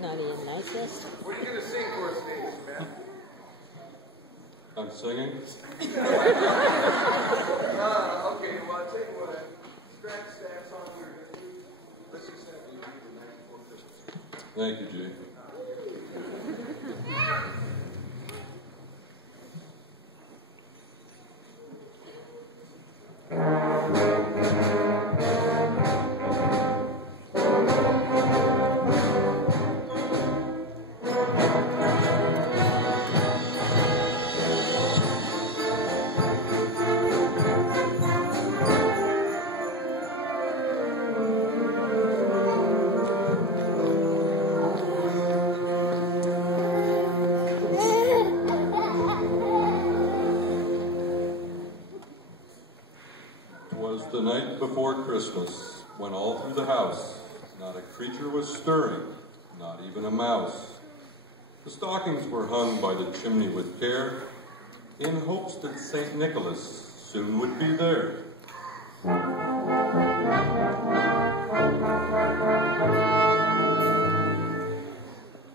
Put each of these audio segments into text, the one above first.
Naughty and nicest. What are you going to sing for us today, Mr. Matt? I'm singing. Okay, well, I'll tell you what. Scratch that song we're going to do. Let's just have you read the night before Christmas. Thank you, Jay. The night before Christmas, when all through the house, not a creature was stirring, not even a mouse. The stockings were hung by the chimney with care, in hopes that St. Nicholas soon would be there.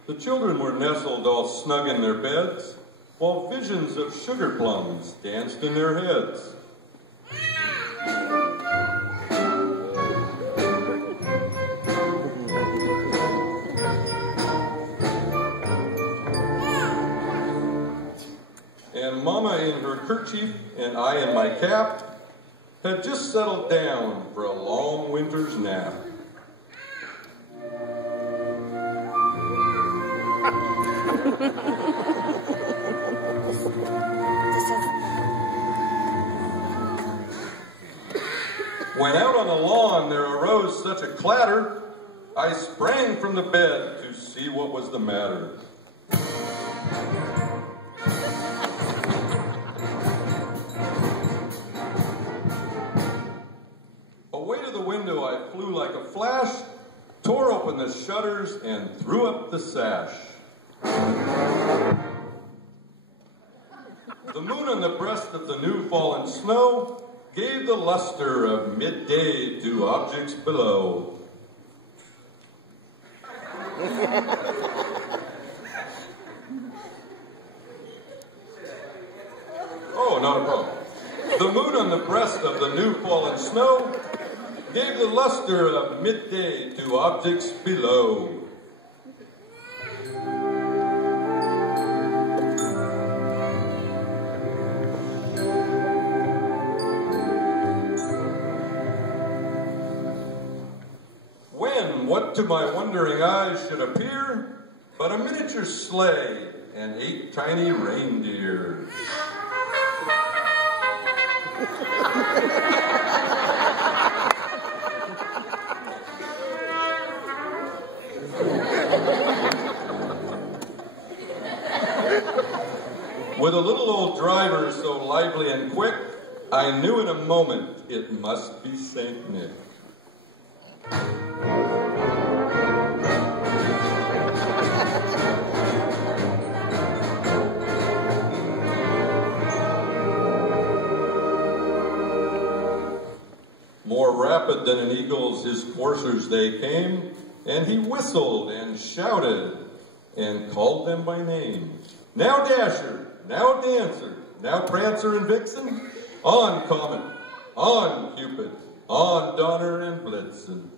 The children were nestled all snug in their beds, while visions of sugar plums danced in their heads. And Mama in her kerchief and I in my cap had just settled down for a long winter's nap. When out on the lawn there arose such a clatter, I sprang from the bed to see what was the matter. Away to the window I flew like a flash, tore open the shutters, and threw up the sash. The moon on the breast of the new fallen snow gave the luster of midday to objects below. Oh, not a problem. The moon on the breast of the new fallen snow gave the luster of midday to objects below. When, what to my wondering eyes should appear, but a miniature sleigh and 8 tiny reindeer. With a little old driver so lively and quick, I knew in a moment it must be Saint Nick. More rapid than an eagle's his coursers they came, and he whistled and shouted and called them by name. Now Dasher, now Dancer, now Prancer and Vixen, on Comet, on Cupid, on Donner and Blitzen.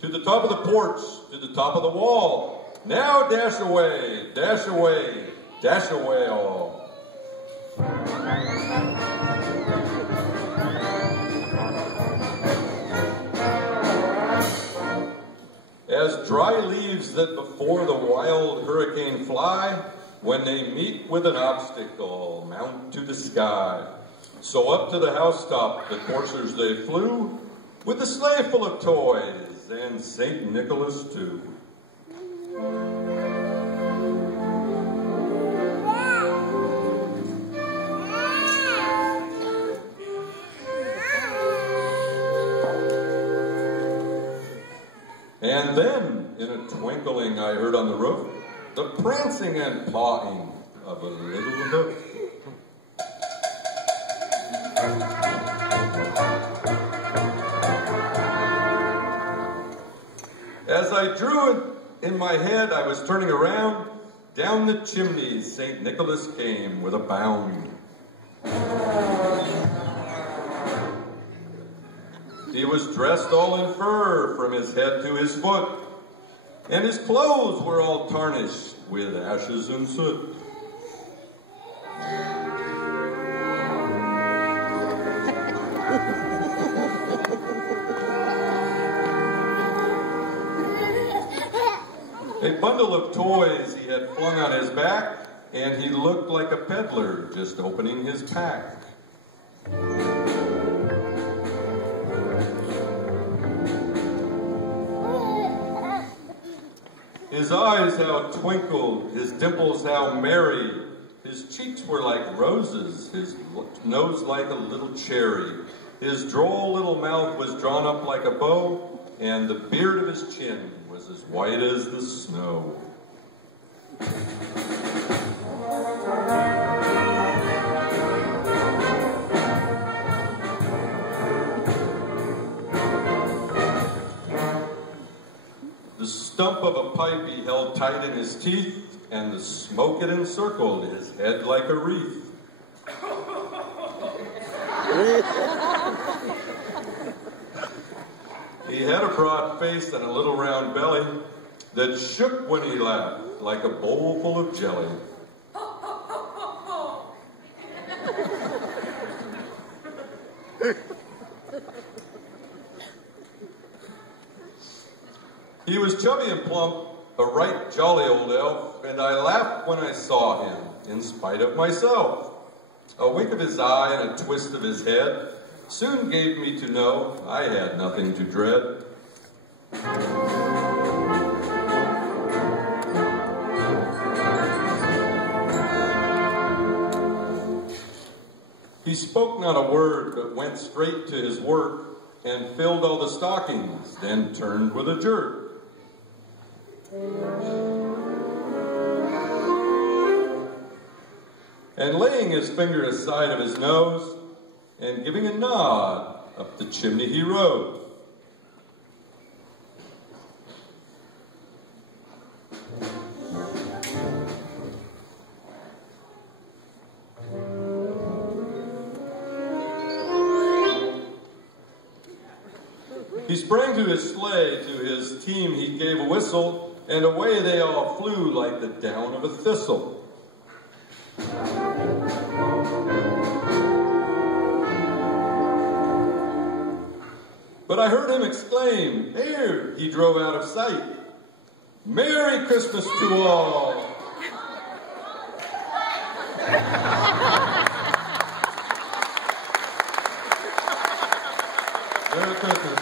To the top of the porch, to the top of the wall, now dash away, dash away, dash away all. As dry leaves that before the wild hurricane fly, when they meet with an obstacle, mount to the sky. So up to the housetop the coursers they flew, with the sleigh full of toys, and St. Nicholas too. And then, in a twinkling, I heard on the roof the prancing and pawing of a little hoof. I drew it in my head, I was turning around. Down the chimney St. Nicholas came with a bound. He was dressed all in fur from his head to his foot, and his clothes were all tarnished with ashes and soot. A bundle of toys he had flung on his back, and he looked like a peddler just opening his pack. His eyes how twinkled, his dimples how merry, his cheeks were like roses, his nose like a little cherry. His droll little mouth was drawn up like a bow, and the beard of his chin was as white as the snow. The stump of a pipe he held tight in his teeth, and the smoke it encircled his head like a wreath. He had a broad face and a little round belly that shook when he laughed like a bowl full of jelly. He was chubby and plump, a right jolly old elf, and I laughed when I saw him, in spite of myself. A wink of his eye and a twist of his head soon gave me to know I had nothing to dread. He spoke not a word, but went straight to his work and filled all the stockings, then turned with a jerk. And laying his finger aside of his nose, and giving a nod, up the chimney he rode. He sprang to his sleigh, to his team he gave a whistle, and away they all flew like the down of a thistle. But I heard him exclaim, ere he drove out of sight, "Merry Christmas to all!" Merry Christmas.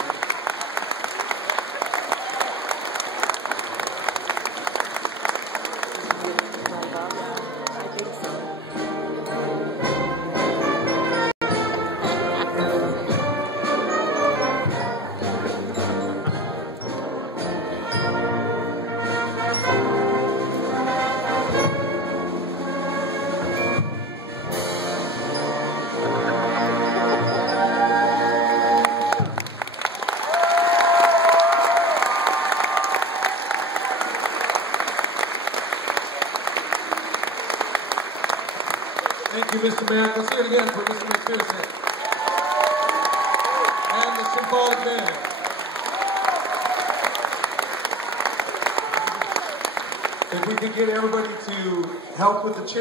Thank you, Mr. Merrick. Let's hear it again for Mr. McPherson and the Symbolic Band. If we could get everybody to help with the chair.